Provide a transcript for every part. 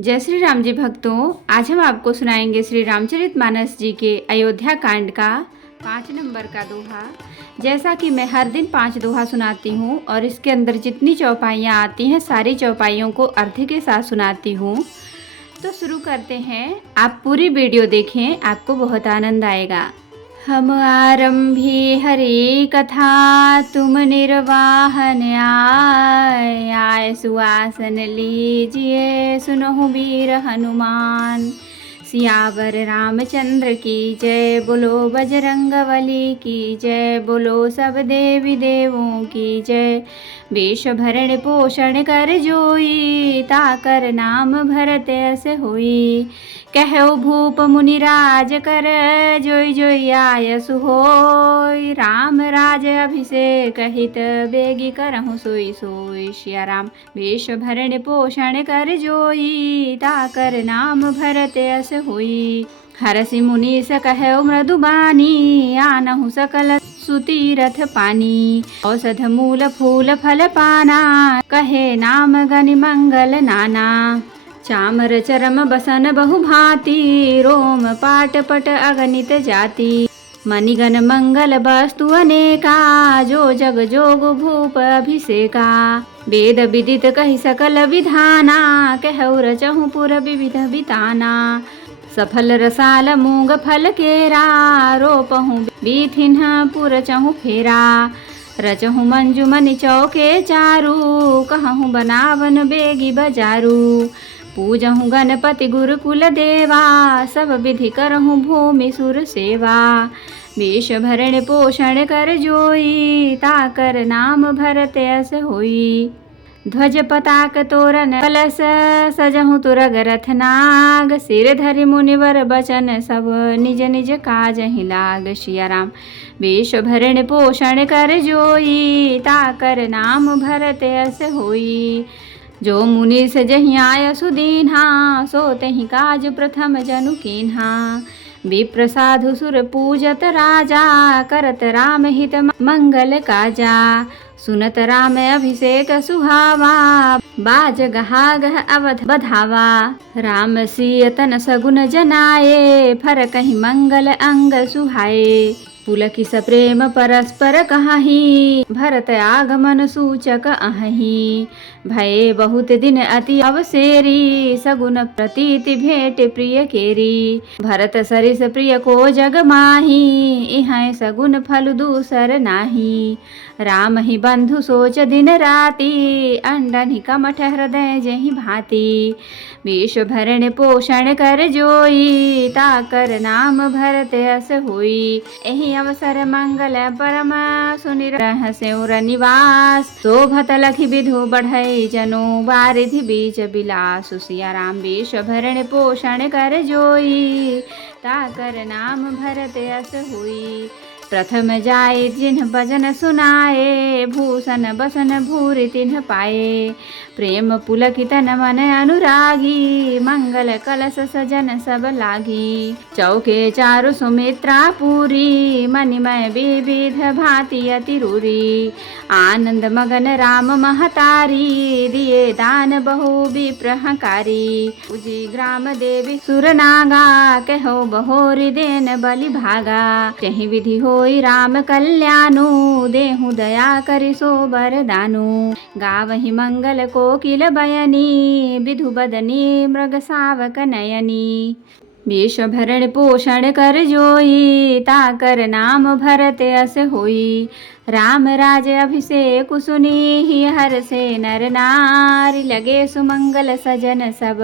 जय श्री राम जी भक्तों, आज हम आपको सुनाएंगे श्री रामचरितमानस जी के अयोध्या कांड का 5 नंबर का दोहा। जैसा कि मैं हर दिन 5 दोहा सुनाती हूँ और इसके अंदर जितनी चौपाइयाँ आती हैं सारी चौपाइयों को अर्थ के साथ सुनाती हूँ। तो शुरू करते हैं। आप पूरी वीडियो देखें, आपको बहुत आनंद आएगा। हम आरंभी हरि कथा, तुम निर्वाहन आय सुआसन लीजिए, सुनहु वीर हनुमान। सियावर रामचंद्र की जय, बोलो बजरंगबली की जय, बोलो सब देवी देवों की जय। वेश भरण पोषण कर जोई, ताकर नाम भरत अस होई। कहो भूप मुनिराज कर, जोई जोई आयसु होय। राम राज अभिषेक हित, बेगी करहु सोई सोई। सिया राम वेश भरण पोषण कर जोई, ताकर नाम भरत अस होई। हरसि मुनि सकहु मृदुबानी, आनहु सकल सुतीरथ पानी। औषध मूल फूल फल पाना, कहे नाम गनि मंगल नाना। चामर चरम बसन बहु भांति, रोम पाट पट अगणित जाति। मणिगण मंगल वस्तु अनेका, जो जग जोग भूप अभिषेका। वेद विदित कहि सकल विधाना, कहु रचहु पुर विविध बिताना। सफल रसाल मूंग फल केरा, रोपहु बीथिन्ह पुर चहु फेरा। रचहु मंजु मनि चौके चारू, कहहु बनावन बेगी बजारू। पूजहु गणपति गुरुकुल देवा, सब विधि करहु भूमि सुर सेवा। वेश भरण पोषण कर जोई, ताकर नाम भरत अस होई। ध्वज पताक तोरण कलश, सजहु तुरग रथ नाग। सिर धरि मुनिवर बचन सब, निज निज काजहि लाग। सिया राम वेश भरण पोषण कर जोई, ताकर नाम भरत अस होई। जो मुनि सजहि आय सुदीन्हा, सो तहि काज प्रथम जनु कीन्हा। विप्र साधु सुर पूजत राजा, करत राम हित मंगल काजा। सुनत राम अभिषेक सुहावा, बाज गहा गह अवध बधावा। राम सिय तन सगुन जनाए, फर कहि मंगल अंग सुहाए। पुलकिस प्रेम परस्पर कहाही, भरत आगमन सूचक अहही। भये बहुत दिन अति अवसेरी, सगुन प्रतीति भेट प्रिय केरी। भरत सरिस प्रिय को जग माही, इहाँ सगुन फल दूसर नाही। राम ही बंधु सोच दिन राति, अंडन ही कमठ हृदय जहि भांति। वेश भरण पोषण कर जोई, ताकर नाम भरत अस होई। एहि अवसर मंगल परम, सुनि रहस्यौर निवास। शोभत लखि विधु बढ़ई जनो, बारिधि बीच बिलास। सिया राम वेश भरण पोषण कर जोई, ताकर नाम भरत अस होई। प्रथम जाए जिन्ह भजन सुनाए, भूषण बसन भूरि तिन्ह पाए। प्रेम पुलकित मन अनुरागी, मंगल कलश सजन सब लागी। चौके चारु सुमित्रा पूरी, मणिमय विविध भांति अति रूरी। आनंद मगन राम महतारी, दिए दान बहु विप्रहकारी। पूजी ग्राम देवी सुर नागा, कहो बहोरी देन बलि भागा। कहीं विधि होई राम कल्याणु, देहु दया करि सो वरदानु। गावहि मंगल कोकिल बयनी, विधु बदनी मृग सावक नयनी। वेश भरण पोषण कर जोई, ताकर नाम भरत अस होई। राम राज अभिषेक सुनी, हर से नर नारी। लगे सुमंगल सजन सब,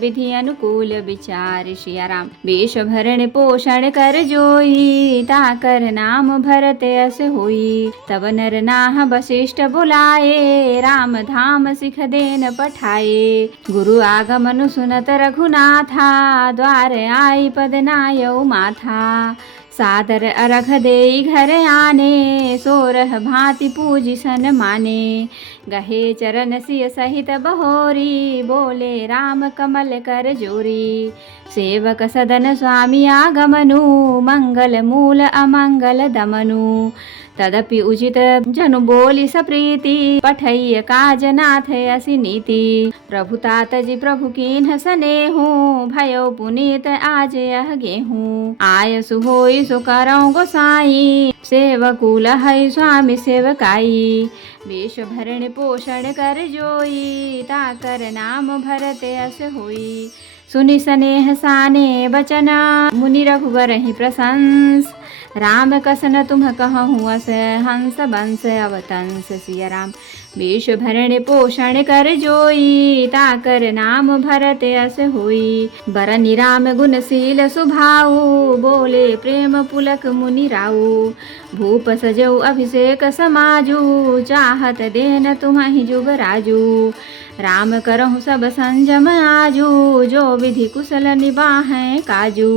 विधि अनुकूल विचार। सिया राम वेश भरण पोषण कर जोई, ताकर नाम भरत अस होई। तब नर नाह वशिष्ठ बुलाए, राम धाम सिख देन पठाए। गुरु आगमनु सुनत रघुनाथा, द्वार आई पद नायौ माथा। सादर अरघ देई घर आने, सोरह भांति पूजी सन माने। गहे चरण सिय सहित बहोरी, बोले राम कमल कर जोरी। सेवक सदन स्वामी आगमनु मंगल मूल अमंगल दमनु। तदपि उचित जनु बोली सप्रीति पठैय काज नाथ असि नीति। प्रभु तात जी प्रभु कीन्ह स्नेहु भयो पुनीत आज यह गेहूँ। आय सुहोई सो करौ गोसाई सेवकुल है स्वामी सेवकाई। वेश भरण पोषण कर जोई ताकर नाम भरत अस होई। सुनि स्नेह साने बचना मुनि रघुवर ही प्रशंस। राम कसन तुम कहूँ अस हंस बंस अवतंस सिया राम। वेश भरण पोषण कर जोई ताकर नाम भरत अस होई। बरनि राम गुणशील सुभाऊ बोले प्रेम पुलक मुनि राऊ। भूप सजऊ अभिषेक समाजू चाहत देन तुम्हि जुगराजू। राम करहु सब संजम आजू जो विधि कुशल निबाहें काजू।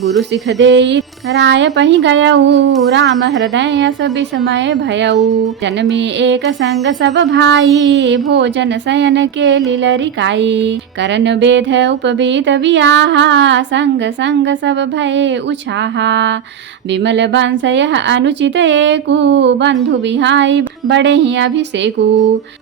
गुरु सिख देई राय पहि गयऊ राम हृदय अस विस्मय भयऊ। जन्मे एक संग सब भाई भोजन शयन के लीलरिकाई। करन बेध उपबीत बियाहा संग संग सब भय उछाहा। विमल वंश यह अनुचित एकू बंधु बिहाई बड़े ही अभिषेकू।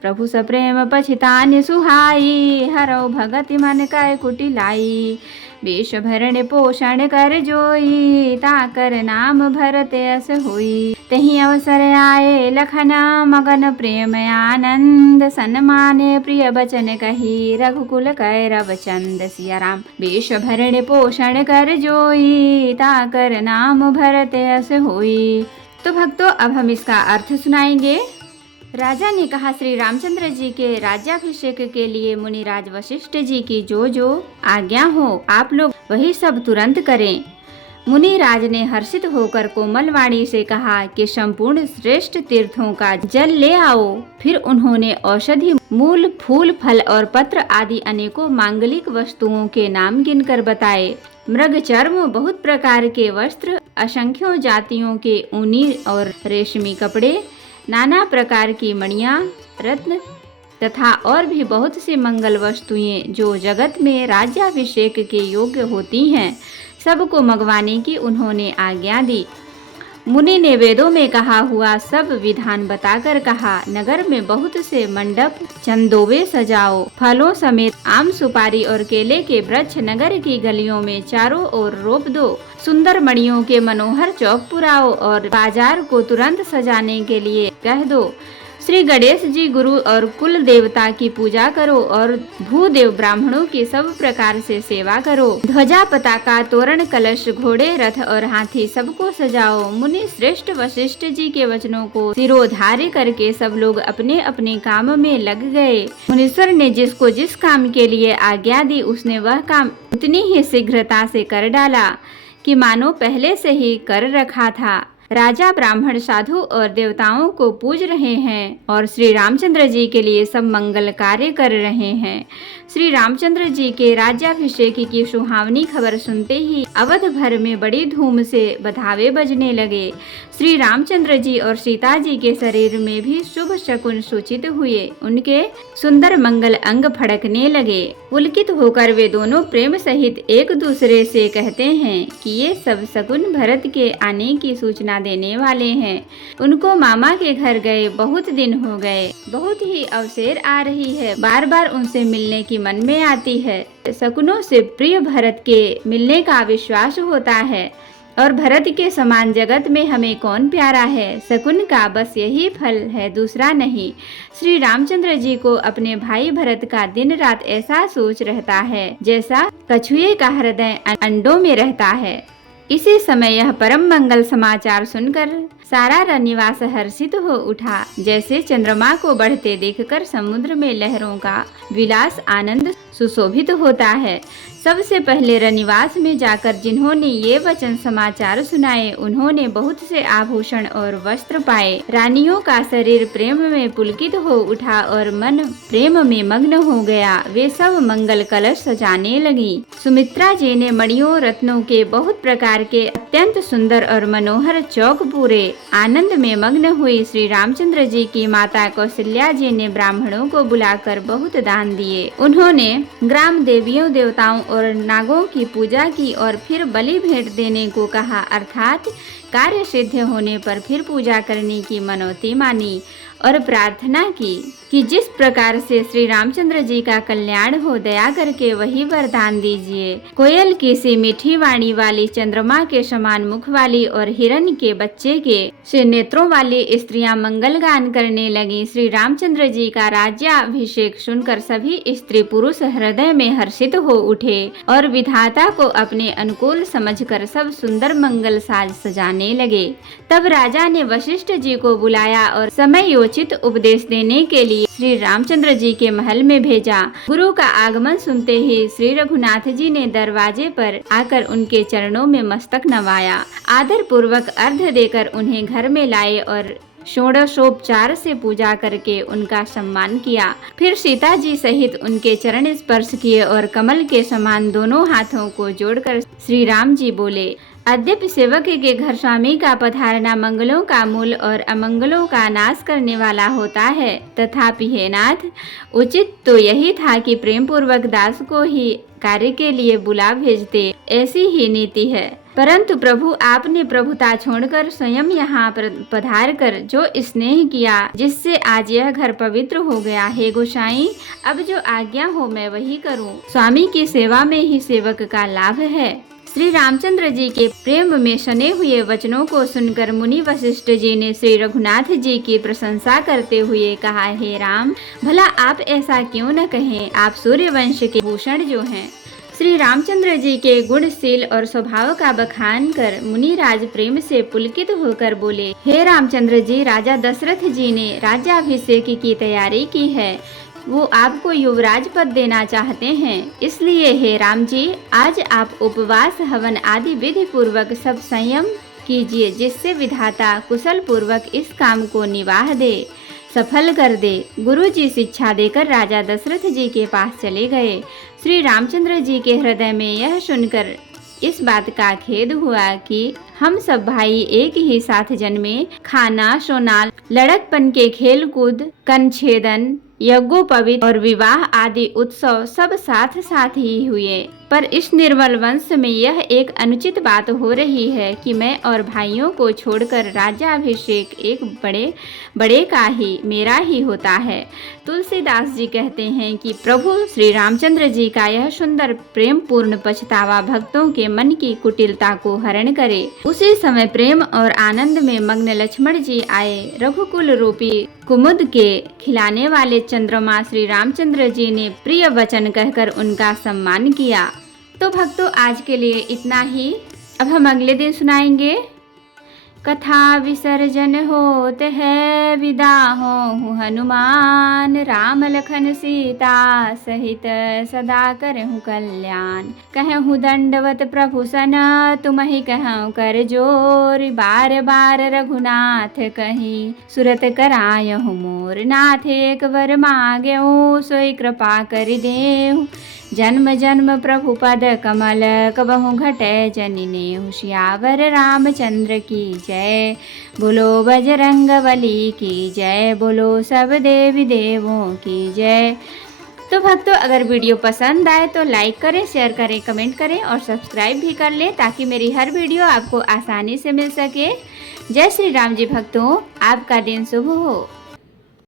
प्रभु सप्रेम पछितानि सुहाई हरौ भगति मन कै कुटिलाई। वेश भरण पोषण कर जोई ताकर नाम भरत अस होई। तही अवसर आए लखना मगन प्रेम आनंद सन्माने प्रिय बचन कही रघुकुल कै रवचंद सिया राम। वेश भरण पोषण कर जोई ताकर नाम भरत अस होई। तो भक्तों अब हम इसका अर्थ सुनाएंगे। राजा ने कहा, श्री रामचंद्र जी के राज्याभिषेक के लिए मुनिराज वशिष्ठ जी की जो आज्ञा हो आप लोग वही सब तुरंत करें। मुनिराज ने हर्षित होकर कोमल वाणी से कहा कि संपूर्ण श्रेष्ठ तीर्थों का जल ले आओ। फिर उन्होंने औषधि मूल फूल फल और पत्र आदि अनेकों मांगलिक वस्तुओं के नाम गिनकर बताए। मृग चर्म बहुत प्रकार के वस्त्र असंख्यों जातियों के ऊनी और रेशमी कपड़े नाना प्रकार की मणियां रत्न तथा और भी बहुत सी मंगल वस्तुएं जो जगत में राज्याभिषेक के योग्य होती हैं सबको मंगवाने की उन्होंने आज्ञा दी। मुनि ने वेदों में कहा हुआ सब विधान बताकर कहा, नगर में बहुत से मंडप चंदोवे सजाओ। फलों समेत आम सुपारी और केले के वृक्ष नगर की गलियों में चारों ओर रोप दो। सुंदर मणियों के मनोहर चौक पुराओ और बाजार को तुरंत सजाने के लिए कह दो। श्री गणेश जी गुरु और कुल देवता की पूजा करो और भूदेव ब्राह्मणों की सब प्रकार से सेवा करो। ध्वजा पताका तोरण कलश घोड़े रथ और हाथी सबको सजाओ। मुनि श्रेष्ठ वशिष्ठ जी के वचनों को सिरोधार्य करके सब लोग अपने अपने काम में लग गए। मुनीश्वर ने जिसको जिस काम के लिए आज्ञा दी उसने वह काम उतनी ही शीघ्रता से कर डाला कि मानो पहले से ही कर रखा था। राजा ब्राह्मण साधु और देवताओं को पूज रहे हैं और श्री रामचंद्र जी के लिए सब मंगल कार्य कर रहे हैं। श्री रामचंद्र जी के राज्याभिषेक की सुहावनी खबर सुनते ही अवध भर में बड़ी धूम से बधावे बजने लगे। श्री रामचंद्र जी और सीता जी के शरीर में भी शुभ शकुन सूचित हुए। उनके सुंदर मंगल अंग फड़कने लगे। पुलकित होकर वे दोनों प्रेम सहित एक दूसरे से कहते हैं कि ये सब शकुन भरत के आने की सूचना देने वाले हैं। उनको मामा के घर गए बहुत दिन हो गए, बहुत ही अवसर आ रही है, बार बार उनसे मिलने की मन में आती है। शकुनों से प्रिय भरत के मिलने का विश्वास होता है और भरत के समान जगत में हमें कौन प्यारा है। शकुन का बस यही फल है, दूसरा नहीं। श्री रामचंद्र जी को अपने भाई भरत का दिन रात ऐसा सोच रहता है जैसा कछुए का हृदय अंडों में रहता है। इसी समय यह परम मंगल समाचार सुनकर सारा रनिवास हर्षित हो उठा। जैसे चंद्रमा को बढ़ते देखकर समुद्र में लहरों का विलास आनंद सुशोभित होता है। सबसे पहले रनिवास में जाकर जिन्होंने ये वचन समाचार सुनाए उन्होंने बहुत से आभूषण और वस्त्र पाए। रानियों का शरीर प्रेम में पुलकित हो उठा और मन प्रेम में मग्न हो गया। वे सब मंगल कलश सजाने लगी। सुमित्रा जी ने मणियों रत्नों के बहुत प्रकार के अत्यंत सुंदर और मनोहर चौक पूरे। आनंद में मग्न हुई श्री रामचंद्र जी की माता कौशल्या जी ने ब्राह्मणों को बुलाकर बहुत दान दिए। उन्होंने ग्राम देवियों देवताओं और नागों की पूजा की और फिर बलि भेंट देने को कहा, अर्थात कार्य सिद्ध होने पर फिर पूजा करने की मनौती मानी और प्रार्थना की कि जिस प्रकार से श्री रामचंद्र जी का कल्याण हो, दया करके वही वरदान दीजिए। कोयल की सी मीठी वाणी वाली, चंद्रमा के समान मुख वाली और हिरण के बच्चे के से नेत्रों वाली स्त्रियां मंगल गान करने लगी। श्री रामचंद्र जी का राज्याभिषेक सुनकर सभी स्त्री पुरुष हृदय में हर्षित हो उठे और विधाता को अपने अनुकूल समझकर सब सुंदर मंगल साज सजाने लगे। तब राजा ने वशिष्ठ जी को बुलाया और समयोचित उपदेश देने के लिए श्री रामचंद्र जी के महल में भेजा। गुरु का आगमन सुनते ही श्री रघुनाथ जी ने दरवाजे पर आकर उनके चरणों में मस्तक नवाया, आदर पूर्वक अर्घ्य देकर उन्हें घर में लाए और षोडशोपचार से पूजा करके उनका सम्मान किया। फिर सीता जी सहित उनके चरण स्पर्श किए और कमल के समान दोनों हाथों को जोड़कर श्री राम जी बोले, अद्यपि सेवक के घर स्वामी का पधारना मंगलों का मूल और अमंगलों का नाश करने वाला होता है। तथापि हे नाथ, उचित तो यही था कि प्रेम पूर्वक दास को ही कार्य के लिए बुला भेजते, ऐसी ही नीति है। परंतु प्रभु, आपने प्रभुता छोड़कर स्वयं यहाँ पधार कर जो स्नेह किया, जिससे आज यह घर पवित्र हो गया। हे गोसाई, अब जो आज्ञा हो मैं वही करूँ। स्वामी की सेवा में ही सेवक का लाभ है। श्री रामचंद्र जी के प्रेम में सने हुए वचनों को सुनकर मुनि वशिष्ठ जी ने श्री रघुनाथ जी की प्रशंसा करते हुए कहा, हे राम, भला आप ऐसा क्यों न कहें, आप सूर्यवंश के भूषण जो हैं। श्री रामचंद्र जी के गुणशील और स्वभाव का बखान कर मुनिराज प्रेम से पुलकित होकर बोले, हे रामचंद्र जी, राजा दशरथ जी ने राज्याभिषेक की तैयारी की है। वो आपको युवराज पद देना चाहते हैं। इसलिए हे राम जी, आज आप उपवास, हवन आदि विधि पूर्वक सब संयम कीजिए, जिससे विधाता कुशल पूर्वक इस काम को निवाह दे, सफल कर दे। गुरु जी शिक्षा देकर राजा दशरथ जी के पास चले गए। श्री रामचंद्र जी के हृदय में यह सुनकर इस बात का खेद हुआ कि हम सब भाई एक ही साथ जन्मे, खाना सोना, लड़कपन के खेल कूद, कनछेदन, यज्ञोपवीत और विवाह आदि उत्सव सब साथ साथ ही हुए, पर इस निर्मल वंश में यह एक अनुचित बात हो रही है कि मैं और भाइयों को छोड़कर राज्याभिषेक एक बड़े का ही मेरा ही होता है। तुलसीदास जी कहते हैं कि प्रभु श्री रामचंद्र जी का यह सुंदर प्रेम पूर्ण पछतावा भक्तों के मन की कुटिलता को हरण करे। उसी समय प्रेम और आनंद में मग्न लक्ष्मण जी आए। रघुकुल रूपी कुमुद के खिलाने वाले चंद्रमा श्री रामचंद्र जी ने प्रिय वचन कहकर उनका सम्मान किया। तो भक्तों, आज के लिए इतना ही। अब हम अगले दिन सुनाएंगे। कथा विसर्जन होत है, विदा हो हनुमान, राम लखन सीता सहित सदा करहु कल्याण। कहूँ दंडवत प्रभु सन, तुम्हि कहूँ कर जोर, बार बार रघुनाथ कही सुरत करायहु मोर। नाथ एक वर मांगेहु, सोई कृपा कर देहु, जन्म जन्म प्रभु पद कमल, कबहु घटै जनिने। सियावर रामचंद्र की जय, बोलो बजरंग बली की जय, बोलो सब देवी देवों की जय। तो भक्तों, अगर वीडियो पसंद आए तो लाइक करें, शेयर करें, कमेंट करें और सब्सक्राइब भी कर लें, ताकि मेरी हर वीडियो आपको आसानी से मिल सके। जय श्री राम जी भक्तों, आपका दिन शुभ हो।